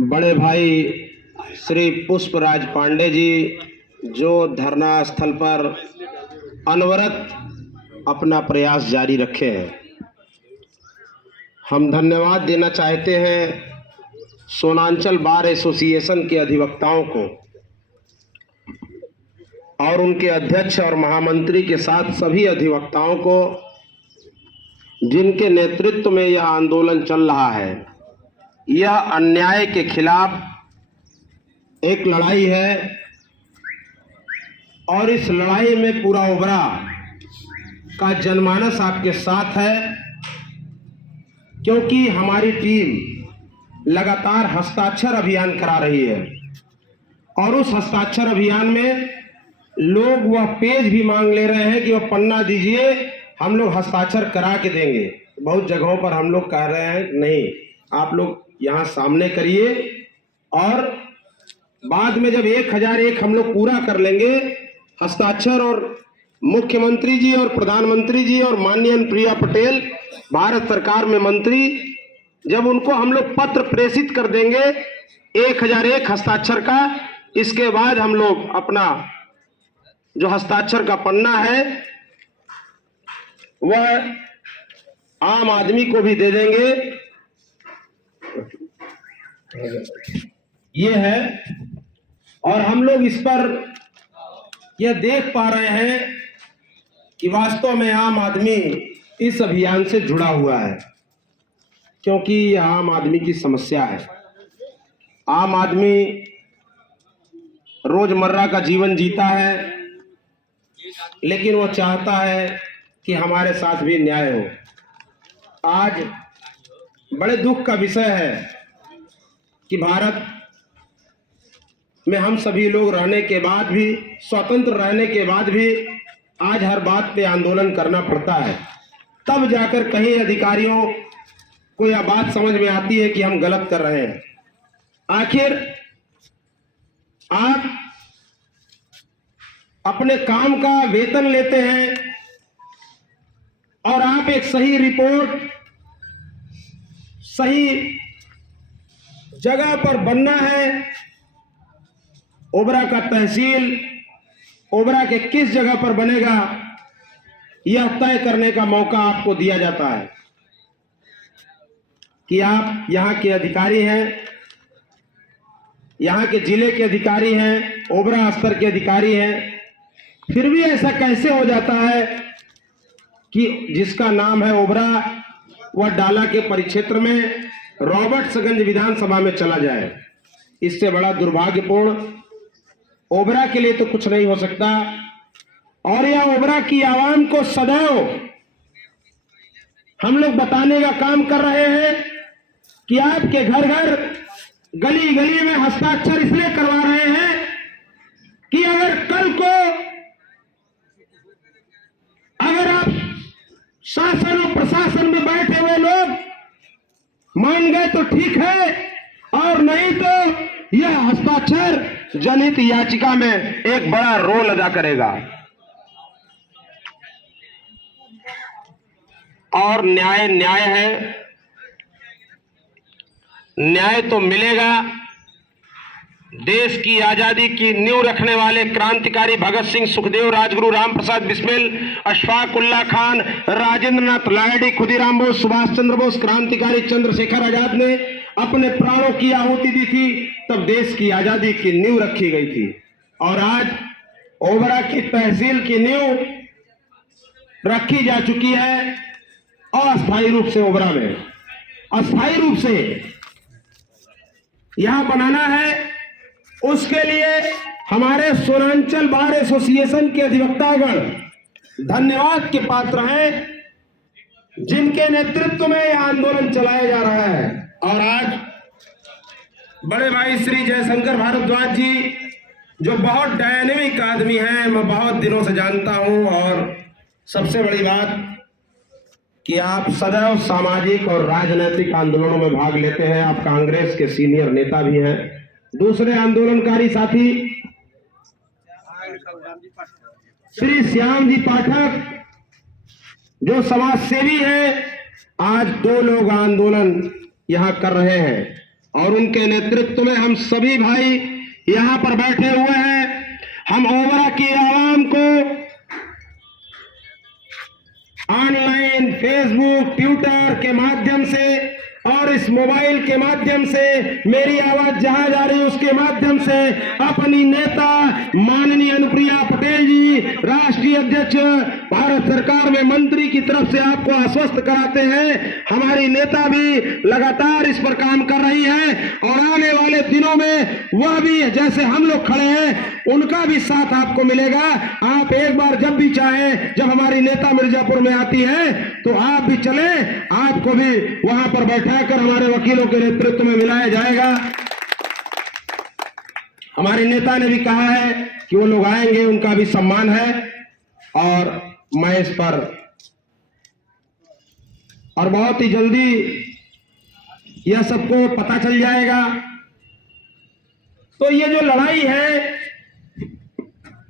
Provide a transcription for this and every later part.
बड़े भाई श्री पुष्पराज पांडे जी जो धरना स्थल पर अनवरत अपना प्रयास जारी रखे हैं, हम धन्यवाद देना चाहते हैं सोनांचल बार एसोसिएशन के अधिवक्ताओं को और उनके अध्यक्ष और महामंत्री के साथ सभी अधिवक्ताओं को जिनके नेतृत्व में यह आंदोलन चल रहा है। यह अन्याय के खिलाफ एक लड़ाई है और इस लड़ाई में पूरा ओबरा का जनमानस आपके साथ है, क्योंकि हमारी टीम लगातार हस्ताक्षर अभियान करा रही है और उस हस्ताक्षर अभियान में लोग वह पेज भी मांग ले रहे हैं कि वह पन्ना दीजिए, हम लोग हस्ताक्षर करा के देंगे। बहुत जगहों पर हम लोग कह रहे हैं नहीं, आप लोग यहाँ सामने करिए और बाद में जब 1001 हम लोग पूरा कर लेंगे हस्ताक्षर, और मुख्यमंत्री जी और प्रधानमंत्री जी और माननीय प्रिया पटेल भारत सरकार में मंत्री, जब उनको हम लोग पत्र प्रेषित कर देंगे 1001 हस्ताक्षर का, इसके बाद हम लोग अपना जो हस्ताक्षर का पन्ना है वह आम आदमी को भी दे देंगे। ये है, और हम लोग इस पर यह देख पा रहे हैं कि वास्तव में आम आदमी इस अभियान से जुड़ा हुआ है, क्योंकि यह आम आदमी की समस्या है। आम आदमी रोजमर्रा का जीवन जीता है, लेकिन वो चाहता है कि हमारे साथ भी न्याय हो। आज बड़े दुख का विषय है कि भारत में हम सभी लोग रहने के बाद भी, स्वतंत्र रहने के बाद भी आज हर बात पे आंदोलन करना पड़ता है। तब जाकर कहीं अधिकारियों को यह बात समझ में आती है कि हम गलत कर रहे हैं। आखिर आप अपने काम का वेतन लेते हैं और आप एक सही रिपोर्ट सही जगह पर बनना है। ओबरा का तहसील ओबरा के किस जगह पर बनेगा यह तय करने का मौका आपको दिया जाता है कि आप यहाँ के अधिकारी हैं, यहाँ के जिले के अधिकारी हैं, ओबरा स्तर के अधिकारी हैं। फिर भी ऐसा कैसे हो जाता है कि जिसका नाम है ओबरा वह डाला के परिक्षेत्र में रॉबर्ट्सगंज विधानसभा में चला जाए। इससे बड़ा दुर्भाग्यपूर्ण ओबरा के लिए तो कुछ नहीं हो सकता। और यह ओबरा की आवाम को सदैव हम लोग बताने का काम कर रहे हैं कि आपके घर घर गली गली में हस्ताक्षर इसलिए करवा रहे हैं कि अगर कल को अगर आप शासन और प्रशासन में बैठे हुए लोग मान गए तो ठीक है, और नहीं तो यह हस्ताक्षर जनहित याचिका में एक बड़ा रोल अदा करेगा। और न्याय न्याय है, न्याय तो मिलेगा। देश की आजादी की नींव रखने वाले क्रांतिकारी भगत सिंह, सुखदेव, राजगुरु, राम प्रसाद बिस्मिल, अशफाक उल्लाह खान, राजेंद्र नाथ लाहिड़ी, खुदीराम बोस, सुभाष चंद्र बोस, क्रांतिकारी चंद्रशेखर आजाद ने अपने प्राणों की आहुति दी थी, तब देश की आजादी की नींव रखी गई थी। और आज ओबरा की तहसील की नींव रखी जा चुकी है अस्थायी रूप से। ओबरा में अस्थायी रूप से यहां बनाना है, उसके लिए हमारे सोनांचल बार एसोसिएशन के अधिवक्तागण धन्यवाद के पात्र हैं, जिनके नेतृत्व में यह आंदोलन चलाया जा रहा है। और आज बड़े भाई श्री जयशंकर भारद्वाज जी जो बहुत डायनेमिक आदमी हैं, मैं बहुत दिनों से जानता हूं, और सबसे बड़ी बात कि आप सदैव सामाजिक और राजनीतिक आंदोलनों में भाग लेते हैं। आप कांग्रेस के सीनियर नेता भी हैं। दूसरे आंदोलनकारी साथी श्री श्याम जी पाठक जो समाज सेवी हैं, आज 2 लोग आंदोलन यहां कर रहे हैं और उनके नेतृत्व में हम सभी भाई यहां पर बैठे हुए हैं। हम ओबरा की आवाम को ऑनलाइन फेसबुक, ट्विटर के माध्यम से और इस मोबाइल के माध्यम से मेरी आवाज जहां जा रही है उसके माध्यम से अपनी नेता माननीय अनुप्रिया पटेल जी, राष्ट्रीय अध्यक्ष भारत सरकार में मंत्री की तरफ से आपको आश्वस्त कराते हैं। हमारी नेता भी लगातार इस पर काम कर रही है और आने वाले दिनों में वह भी जैसे हम लोग खड़े हैं उनका भी साथ आपको मिलेगा। आप एक बार जब भी चाहें, जब हमारी नेता मिर्जापुर में आती है तो आप भी चले, आपको भी वहां पर बैठाकर हमारे वकीलों के नेतृत्व में मिलाया जाएगा। हमारे नेता ने भी कहा है कि वो लोग आएंगे, उनका भी सम्मान है और मैं इस पर और बहुत ही जल्दी यह सबको पता चल जाएगा। तो ये जो लड़ाई है,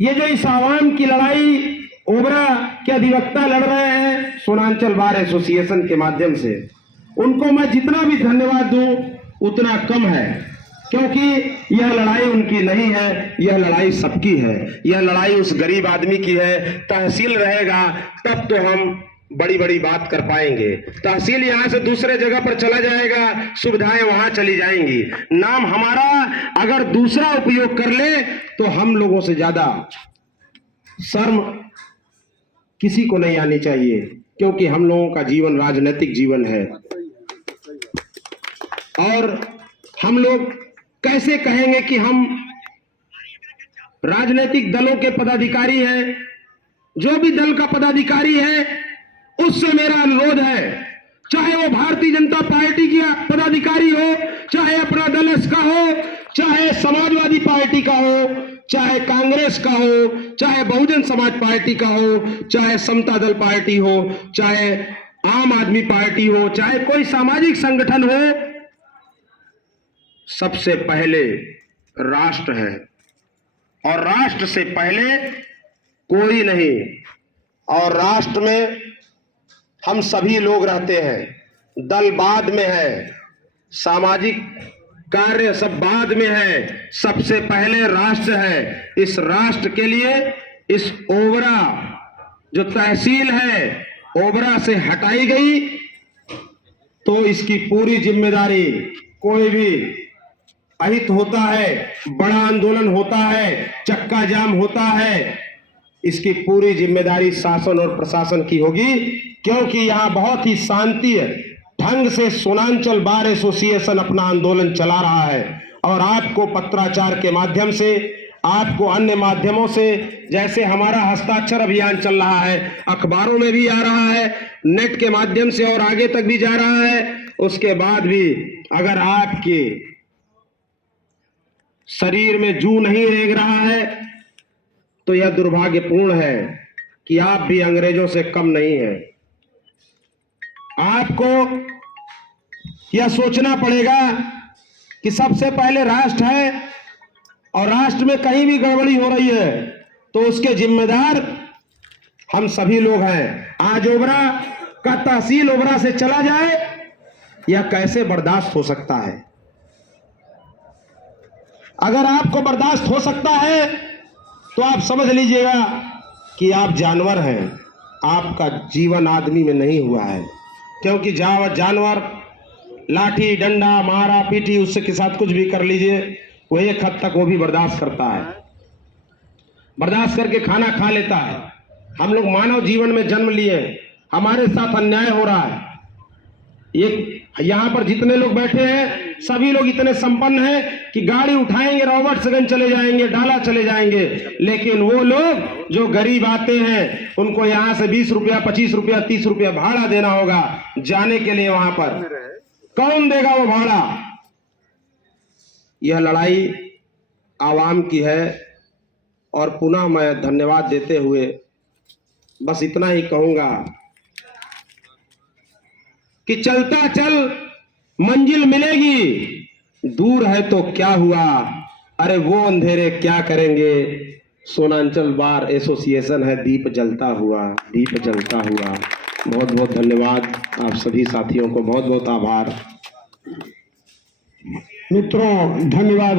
ये जो इस आवाम की लड़ाई ओबरा के अधिवक्ता लड़ रहे हैं सोनांचल बार एसोसिएशन के माध्यम से, उनको मैं जितना भी धन्यवाद दूं उतना कम है, क्योंकि यह लड़ाई उनकी नहीं है, यह लड़ाई सबकी है। यह लड़ाई उस गरीब आदमी की है। तहसील रहेगा तब तो हम बड़ी बड़ी बात कर पाएंगे। तहसील यहां से दूसरे जगह पर चला जाएगा, सुविधाएं वहां चली जाएंगी। नाम हमारा अगर दूसरा उपयोग कर ले तो हम लोगों से ज्यादा शर्म किसी को नहीं आनी चाहिए, क्योंकि हम लोगों का जीवन राजनीतिक जीवन है। और हम लोग कैसे कहेंगे कि हम राजनीतिक दलों के पदाधिकारी हैं? जो भी दल का पदाधिकारी है उससे मेरा अनुरोध है, चाहे वो भारतीय जनता पार्टी की पदाधिकारी हो, चाहे अपना दल इसका हो, चाहे समाजवादी पार्टी का हो, चाहे कांग्रेस का हो, चाहे बहुजन समाज पार्टी का हो, चाहे समता दल पार्टी हो, चाहे आम आदमी पार्टी हो, चाहे कोई सामाजिक संगठन हो, सबसे पहले राष्ट्र है और राष्ट्र से पहले कोई नहीं। और राष्ट्र में हम सभी लोग रहते हैं। दल बाद में है, सामाजिक कार्य सब बाद में है, सबसे पहले राष्ट्र है। इस राष्ट्र के लिए इस ओबरा जो तहसील है ओबरा से हटाई गई तो इसकी पूरी जिम्मेदारी, कोई भी अहित होता है, बड़ा आंदोलन होता है, चक्का जाम होता है, इसकी पूरी जिम्मेदारी शासन और प्रशासन की होगी, क्योंकि यहां बहुत ही शांति ढंग से सोनांचल बार एसोसिएशन अपना आंदोलन चला रहा है। और आपको पत्राचार के माध्यम से, आपको अन्य माध्यमों से, जैसे हमारा हस्ताक्षर अभियान चल रहा है, अखबारों में भी आ रहा है, नेट के माध्यम से और आगे तक भी जा रहा है, उसके बाद भी अगर आपके शरीर में जू नहीं रेंग रहा है तो यह दुर्भाग्यपूर्ण है कि आप भी अंग्रेजों से कम नहीं हैं। आपको यह सोचना पड़ेगा कि सबसे पहले राष्ट्र है और राष्ट्र में कहीं भी गड़बड़ी हो रही है तो उसके जिम्मेदार हम सभी लोग हैं। आज ओबरा का तहसील ओबरा से चला जाए, यह कैसे बर्दाश्त हो सकता है? अगर आपको बर्दाश्त हो सकता है तो आप समझ लीजिएगा कि आप जानवर हैं, आपका जीवन आदमी में नहीं हुआ है। क्योंकि जानवर लाठी डंडा मारा पीटी उससे के साथ कुछ भी कर लीजिए, वो एक हद तक वो भी बर्दाश्त करता है, बर्दाश्त करके खाना खा लेता है। हम लोग मानव जीवन में जन्म लिए, हमारे साथ अन्याय हो रहा है। एक यहां पर जितने लोग बैठे हैं सभी लोग इतने संपन्न हैं कि गाड़ी उठाएंगे, रॉबर्ट्सगंज चले जाएंगे, डाला चले जाएंगे, लेकिन वो लोग जो गरीब आते हैं उनको यहां से 20 रुपया 25 रुपया 30 रुपया भाड़ा देना होगा जाने के लिए। वहां पर कौन देगा वो भाड़ा? यह लड़ाई आवाम की है। और पुनः मैं धन्यवाद देते हुए बस इतना ही कहूंगा कि चलता चल मंजिल मिलेगी, दूर है तो क्या हुआ, अरे वो अंधेरे क्या करेंगे। सोनांचल बार एसोसिएशन है दीप जलता हुआ, दीप जलता हुआ। बहुत बहुत धन्यवाद, आप सभी साथियों को बहुत बहुत आभार। मित्रों धन्यवाद।